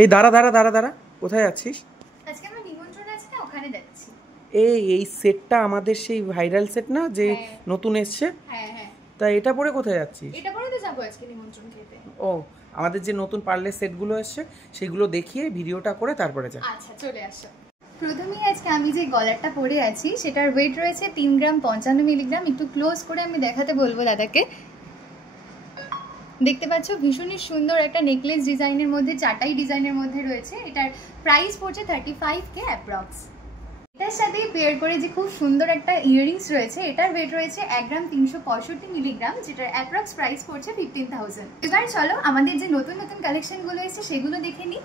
এই দাঁড়া দাঁড়া দাঁড়া দাঁড়া, কোথায় যাচ্ছিস? আজকে আমার নিমন্ত্রণ আছে না, ওখানে যাচ্ছি। এই সেটটা আমাদের সেই ভাইরাল সেট না, যে নতুন এসছে? হ্যাঁ হ্যাঁ। তা এটা পরে কোথায় যাচ্ছিস? এটা পরে তো যাবো আজকে নিমন্ত্রণ খেতে। ও, আমাদের যে নতুন পার্লের সেটগুলো এসছে সেগুলো দেখিয়ে ভিডিওটা করে তারপরে যা। আচ্ছা, চলে আসো। প্রথমেই আজকে আমি যে গলারটা পরে আছি সেটার ওয়েট রয়েছে 3 গ্রাম 55 মিলিগ্রাম। একটু ক্লোজ করে আমি দেখাতে বলবো দাদাকে। দেখতে পাচ্ছ ভীষণই সুন্দর একটা নেকলেস ডিজাইনের মধ্যে, চাটাই ডিজাইনের মধ্যে রয়েছে। এটার প্রাইস পড়ছে 35K অ্যাপ্রক্স। এটার সাথে পেয়ার করে যে খুব সুন্দর একটা ইয়াররিংস রয়েছে, এটার ওয়েট রয়েছে 1 গ্রাম 365 মিলিগ্রাম, যেটার অ্যাপ্রক্স প্রাইস পড়ছে 15,000। এবার চলো আমাদের যে নতুন নতুন কালেকশনগুলো এসেছে সেগুলো দেখে নিই।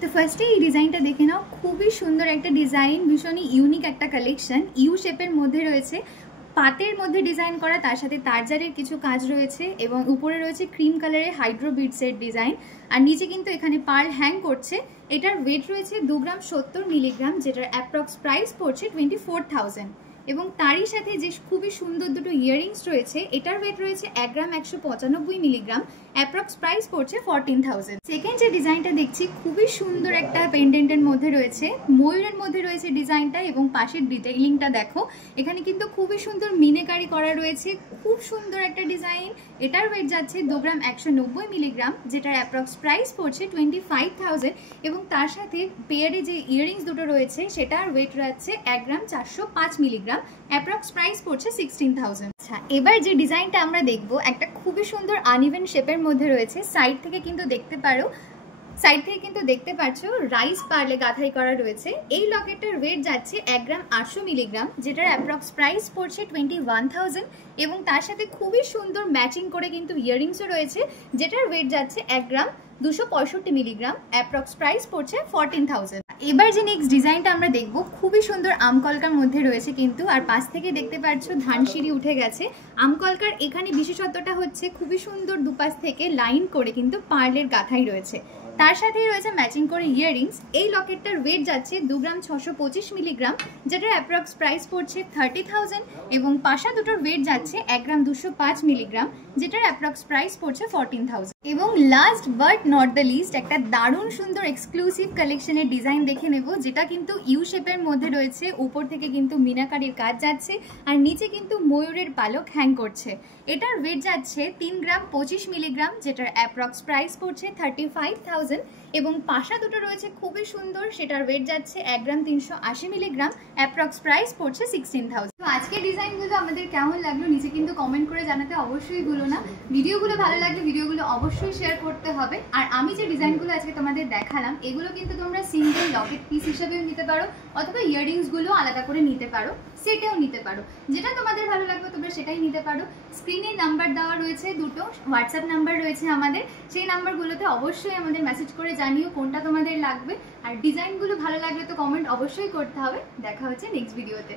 তো ফার্স্টে এই ডিজাইনটা দেখে নাও, খুবই সুন্দর একটা ডিজাইন, ভীষণই ইউনিক একটা কালেকশন। ইউ শেপের মধ্যে রয়েছে, পাতের মধ্যে ডিজাইন করা, তার সাথে তারজারের কিছু কাজ রয়েছে এবং উপরে রয়েছে ক্রিম কালারের হাইড্রো বিটসের ডিজাইন। আর নিচে কিন্তু এখানে পার্ল হ্যাং করছে। এটার ওয়েট রয়েছে 2 গ্রাম 70 মিলিগ্রাম, যেটার অ্যাপ্রক্স প্রাইস পড়ছে 24,000। এবং তারই সাথে যে খুবই সুন্দর দুটো ইয়াররিংস রয়েছে, এটার ওয়েট রয়েছে 1 গ্রাম 195 মিলিগ্রাম, অ্যাপ্রক্স প্রাইস পড়ছে 14,000। সেকেন্ড যে ডিজাইনটা দেখছি, খুবই সুন্দর একটা পেন্ডেন্টের মধ্যে রয়েছে, ময়ূরের মধ্যে রয়েছে ডিজাইনটা এবং পাশের ডিটেইলিংটা দেখো। এখানে কিন্তু খুবই সুন্দর মিনেকারি করা রয়েছে, খুব সুন্দর একটা ডিজাইন। এটার ওয়েট যাচ্ছে 2 গ্রাম 190 মিলিগ্রাম, যেটার অ্যাপ্রক্স প্রাইস পড়ছে 25,000। এবং তার সাথে পেয়ারে যে ইয়াররিংস দুটো রয়েছে সেটার ওয়েট যাচ্ছে 1 গ্রাম 405 মিলিগ্রাম, অ্যাপ্রক্স প্রাইস পড়ছে 16,000। আচ্ছা, এবার যে ডিজাইনটা আমরা দেখবো একটা খুবই সুন্দর আনইভেন শেপের মধ্যে রয়েছে। সাইড থেকে কিন্তু দেখতে পাচ্ছো রাইস পার্লে গাঁথাই করা রয়েছে। এই লকেটটার ওয়েট যাচ্ছে 1 গ্রাম 800 মিলিগ্রাম, যেটার অ্যাপ্রক্স প্রাইস পড়ছে 21,000। এবং তার সাথে খুবই সুন্দর ম্যাচিং করে কিন্তু ইয়াররিংসও রয়েছে, যেটার ওয়েট যাচ্ছে 1 গ্রাম 265 মিলিগ্রাম, অ্যাপ্রক্স প্রাইস পড়ছে 14,000। এবার যে নেক্সট ডিজাইনটা আমরা দেখবো, খুবই সুন্দর আমকলকার মধ্যে রয়েছে কিন্তু, আর পাশ থেকে দেখতে পাচ্ছ ধানসিঁড়ি উঠে গেছে। আমকলকার এখানে বিশেষত্বটা হচ্ছে খুবই সুন্দর দুপাশ থেকে লাইন করে কিন্তু পার্লের গাঁথাই রয়েছে, তার সাথেই রয়েছে ম্যাচিং করে ইয়াররিংস। এই লকেটটার ওয়েট যাচ্ছে 2 গ্রাম 625 মিলিগ্রাম, যেটার অ্যাপ্রক্স প্রাইস পড়ছে 30,000। এবং পাশা দুটোর ওয়েট যাচ্ছে 1 গ্রাম 205 মিলিগ্রাম, যেটার অ্যাপ্রক্স প্রাইস পড়ছে 14,000। এবং last but not the least, একটা দারুণ সুন্দর এক্সক্লুসিভ কালেকশনের ডিজাইন দেখে নেব, যেটা কিন্তু ইউ শেপের মধ্যে রয়েছে। উপর থেকে কিন্তু মিনাকারির কাজ যাচ্ছে আর নিচে কিন্তু ময়ূরের পালক হ্যাং করছে। এটার ওয়েট যাচ্ছে 3 গ্রাম 25 মিলিগ্রাম, যেটার অ্যাপ্রক্স প্রাইস পড়ছে 35,000। এবং পাশা দুটো রয়েছে খুবই সুন্দর, সেটার ওয়েট যাচ্ছে 1 গ্রাম 380 মিলিগ্রাম, অ্যাপ্রক্স প্রাইস পড়ছে 16,000। তো আজকের ডিজাইনগুলো আমাদের কেমন লাগলো নিচে কিন্তু কমেন্ট করে জানাতে অবশ্যই ভুলো না। ভিডিওগুলো ভালো লাগলে ভিডিওগুলো অবশ্যই শেয়ার করতে হবে। আর আমি যে ডিজাইনগুলো আজকে তোমাদের দেখালাম, এগুলো কিন্তু তোমরা সিঙ্গেল লকেট পিস হিসেবেও নিতে পারো, অথবা ইয়াররিংসগুলো আলাদা করে নিতে পারো, সেটাও নিতে পারো। যেটা তোমাদের ভালো লাগবে তোমরা সেটাই নিতে পারো। স্ক্রিনে নাম্বার দেওয়া রয়েছে দুটো, হোয়াটসঅ্যাপ নাম্বার রয়েছে আমাদের, সেই নাম্বারগুলোতে অবশ্যই আমাদের মেসেজ করে জানিও কোনটা তোমাদের লাগবে। আর ডিজাইনগুলো ভালো লাগলে তো কমেন্ট অবশ্যই করতে হবে। দেখা হচ্ছে নেক্সট ভিডিওতে।